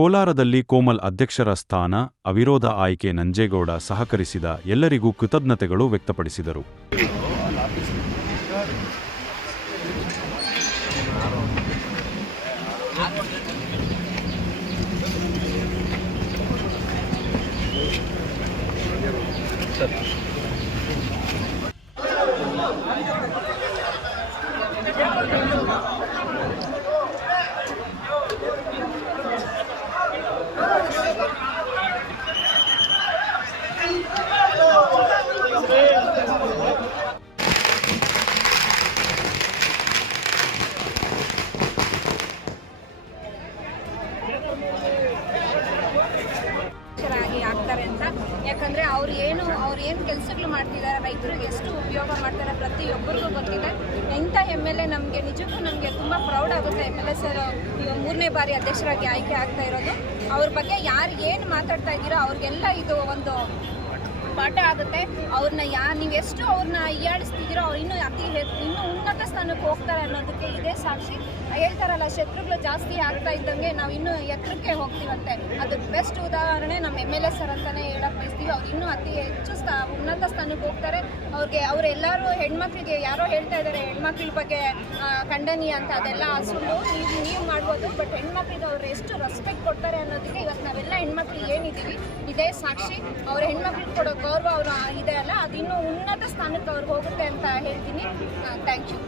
ಕೋಲಾರದಲ್ಲಿ ಕೋಮಲ್ ಅಧ್ಯಕ್ಷರ ಸ್ಥಾನ ಅವಿರೋಧ ಆಯ್ಕೆ ನಂಜೇಗೌಡ ಸಹಕರಿಸಿದ ಎಲ್ಲರಿಗೂ ಕೃತಜ್ಞತೆಗಳು ವ್ಯಕ್ತಪಡಿಸಿದರು. ಆಗ್ತಾರೆ ಅಂತ. ಯಾಕಂದರೆ ಅವ್ರು ಏನು ಕೆಲಸಗಳು ಮಾಡ್ತಿದ್ದಾರೆ, ರೈತರಿಗೆ ಎಷ್ಟು ಉಪಯೋಗ ಮಾಡ್ತಾರೆ ಪ್ರತಿಯೊಬ್ಬರಿಗೂ ಗೊತ್ತಿದೆ. ಇಂಥ MLA ನಮಗೆ ನಿಜಕ್ಕೂ ನಮಗೆ ತುಂಬ ಪ್ರೌಡ್ ಆಗುತ್ತೆ. MLA ಸರ್ 3ನೇ ಬಾರಿ ಅಧ್ಯಕ್ಷರಾಗಿ ಆಯ್ಕೆ ಆಗ್ತಾ ಇರೋದು. ಅವ್ರ ಬಗ್ಗೆ ಯಾರು ಏನು ಮಾತಾಡ್ತಾ ಇದ್ದೀರೋ ಅವ್ರಿಗೆಲ್ಲ ಇದು ಒಂದು ಪಾಠ ಆಗುತ್ತೆ. ಅವ್ರನ್ನ ನೀವು ಎಷ್ಟು ಅವ್ರನ್ನ ಹೀಯಾಳಿಸ್ತಿದ್ದೀರೋ ಅವ್ರು ಇನ್ನೂ ಉನ್ನತ ಸ್ಥಾನಕ್ಕೆ ಹೋಗ್ತಾರೆ ಅನ್ನೋದಕ್ಕೆ ಇದೇ ಸಾಕ್ಷಿ. ಹೇಳ್ತಾರಲ್ಲ, ಶತ್ರುಗಳು ಜಾಸ್ತಿ ಆಗ್ತಾ ಇದ್ದಂಗೆ ನಾವು ಇನ್ನೂ ಎತ್ತರಕ್ಕೆ ಹೋಗ್ತೀವಂತೆ. ಅದಕ್ಕೆ ಬೆಸ್ಟ್ ಉದಾಹರಣೆ ನಮ್ಮ MLA ಸರ್ ಅಂತಲೇ ಹೇಳಕ್ಕೆ ಬಯಸ್ತೀವಿ. ಅವ್ರು ಇನ್ನೂ ಅತಿ ಹೆಚ್ಚು ಉನ್ನತ ಸ್ಥಾನಕ್ಕೆ ಹೋಗ್ತಾರೆ. ಅವರೆಲ್ಲರೂ ಹೆಣ್ಮಕ್ಳಿಗೆ ಯಾರೋ ಹೇಳ್ತಾ ಇದ್ದಾರೆ ಹೆಣ್ಮಕ್ಳ ಬಗ್ಗೆ ಖಂಡನೀಯ ಅಂತ, ಅದೆಲ್ಲ ಸುಳ್ಳು. ನೀವು ಮಾಡ್ಬೋದು, ಬಟ್ ಹೆಣ್ಮಕ್ಳಿಗೆ ಅವ್ರು ಎಷ್ಟು ರೆಸ್ಪೆಕ್ಟ್ ಕೊಡ್ತಾರೆ ಅನ್ನೋದಕ್ಕೆ ಇವತ್ತು ನಾವೆಲ್ಲ ಹೆಣ್ಮಕ್ಳು ಏನಿದ್ದೀವಿ ಇದೇ ಸಾಕ್ಷಿ. ಅವ್ರ ಹೆಣ್ಮಕ್ಳಿಗೆ ಕೊಡೋ ಗೌರವ ಅವರು ಇದೆ ಅಲ್ಲ, ಅದು ಇನ್ನೂ ಉನ್ನತ ಸ್ಥಾನಕ್ಕೆ ಅವ್ರಿಗೆ ಹೋಗುತ್ತೆ ಅಂತ ಹೇಳ್ತೀನಿ. Thank you.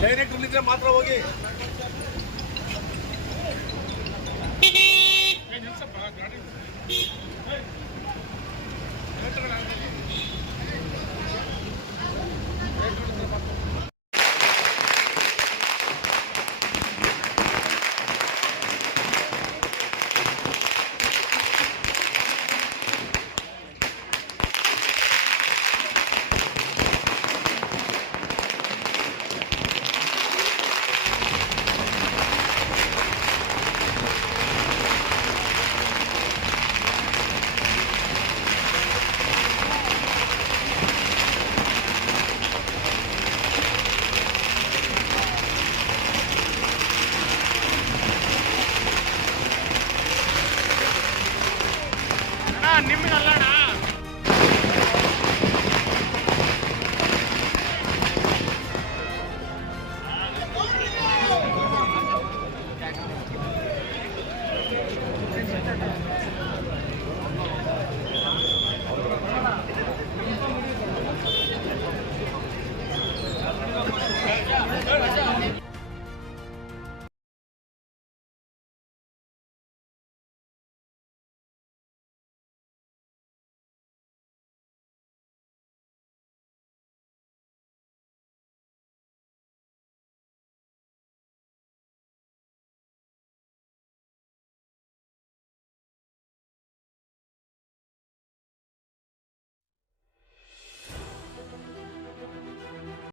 ಡೈರೆಕ್ಟ್ ಉಳಿದ್ರೆ ಮಾತ್ರ ಹೋಗಿ. ನಿಮ್ಗೆ ಅಲ್ಲ